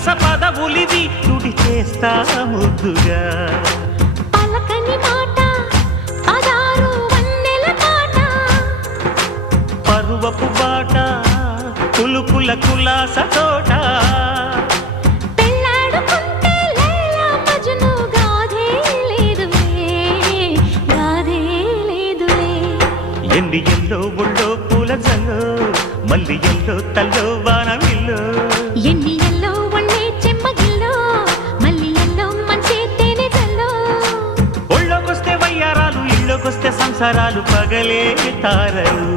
విలాస పదవులివి తుడి చేస్తా ముద్దుగా పలకని మాట పదారు వన్నెల పాట పరువపు బాట కులుకుల కులాస తోట పెళ్ళాడుకుంటే లైలా మజ్ను గాథే లేదులే ఎండి ఎల్లో ఒళ్ళో పూల జల్లో మల్లి ఎల్లో తల్లో వానవిల్లో ఎన్ని ఎల్లో ఒళ్ళే చెమ్మగిల్లో మల్లి ఎల్లో మంచి తేనె జల్లో ఒళ్ళోకొస్తే వయ్యారాలు ఇళ్ళోకొస్తే సంసారాలు పగలే తారలు